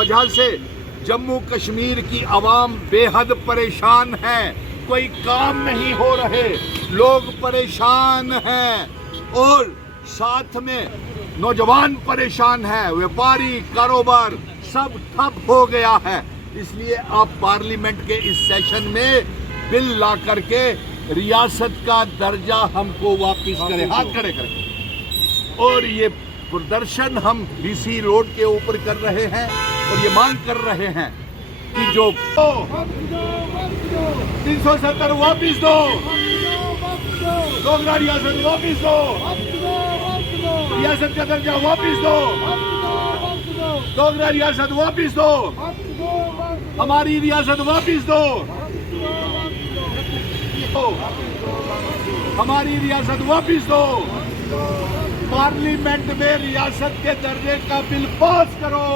वजह से जम्मू कश्मीर की आवाम बेहद परेशान है। कोई काम नहीं हो रहे, लोग परेशान हैं और साथ में नौजवान परेशान हैं, व्यापारी कारोबार सब ठप हो गया है। इसलिए आप पार्लियामेंट के इस सेशन में बिल ला करके रियासत का दर्जा हमको वापस करें, हाथ खड़े करें। और ये प्रदर्शन हम डीसी रोड के ऊपर कर रहे हैं और ये मांग कर रहे हैं कि जो 370 वापिस दो, डोगरा रियासत वापिस दो, रियासत का दर्जा वापिस दो, डोगरा रियासत वापिस दो, हमारी रियासत वापिस दो, हमारी रियासत वापिस दो। पार्लियामेंट में रियासत के दर्जे का बिल पास करो,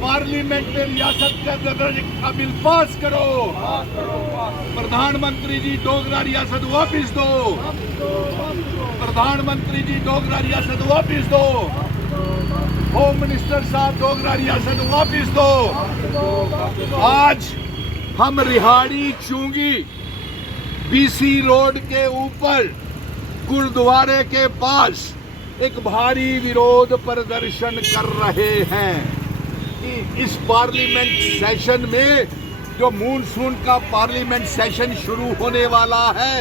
पार्लियामेंट में रियासत के दर्जे का बिल पास करो। प्रधानमंत्री जी डोगरा रियासत वापिस दो, प्रधानमंत्री जी डोगरा रियासत वापिस दो, होम मिनिस्टर साहब डोगरा रियासत वापिस दो। आज हम रिहाड़ी चुंगी बीसी रोड के ऊपर गुरुद्वारे के पास एक भारी विरोध प्रदर्शन कर रहे हैं कि इस पार्लियामेंट सेशन में जो मानसून का पार्लियामेंट सेशन शुरू होने वाला है,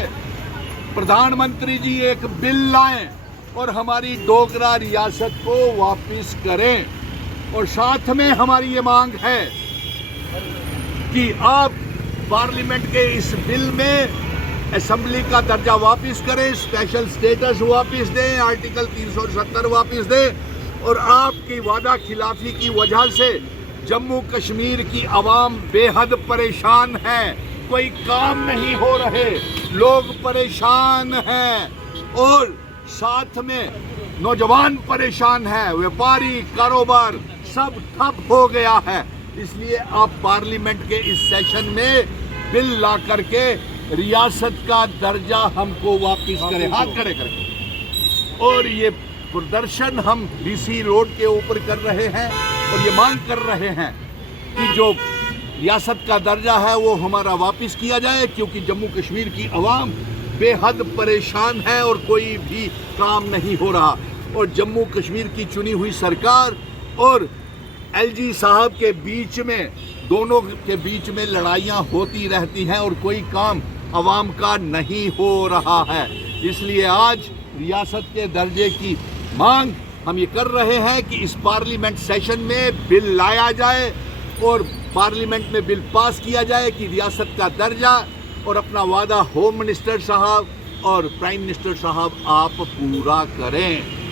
प्रधानमंत्री जी एक बिल लाएं और हमारी डोगरा रियासत को वापस करें। और साथ में हमारी ये मांग है कि आप पार्लियामेंट के इस बिल में असेंबली का दर्जा वापस करें, स्पेशल स्टेटस वापस दें, आर्टिकल 370 वापस दें। और आपकी वादा खिलाफी की वजह से जम्मू कश्मीर की आवाम बेहद परेशान है, कोई काम नहीं हो रहे, लोग परेशान हैं और साथ में नौजवान परेशान हैं, व्यापारी कारोबार सब ठप हो गया है। इसलिए आप पार्लियामेंट के इस सेशन में बिल ला करके रियासत का दर्जा हमको वापस करें, हाथ खड़े करें। और ये प्रदर्शन हम डीसी रोड के ऊपर कर रहे हैं और ये मांग कर रहे हैं कि जो रियासत का दर्जा है वो हमारा वापस किया जाए, क्योंकि जम्मू कश्मीर की आवाम बेहद परेशान है और कोई भी काम नहीं हो रहा। और जम्मू कश्मीर की चुनी हुई सरकार और एलजी साहब के बीच में, दोनों के बीच में लड़ाइयाँ होती रहती हैं और कोई काम आवाम का नहीं हो रहा है। इसलिए आज रियासत के दर्जे की मांग हम ये कर रहे हैं कि इस पार्लियामेंट सेशन में बिल लाया जाए और पार्लियामेंट में बिल पास किया जाए कि रियासत का दर्जा और अपना वादा होम मिनिस्टर साहब और प्राइम मिनिस्टर साहब आप पूरा करें।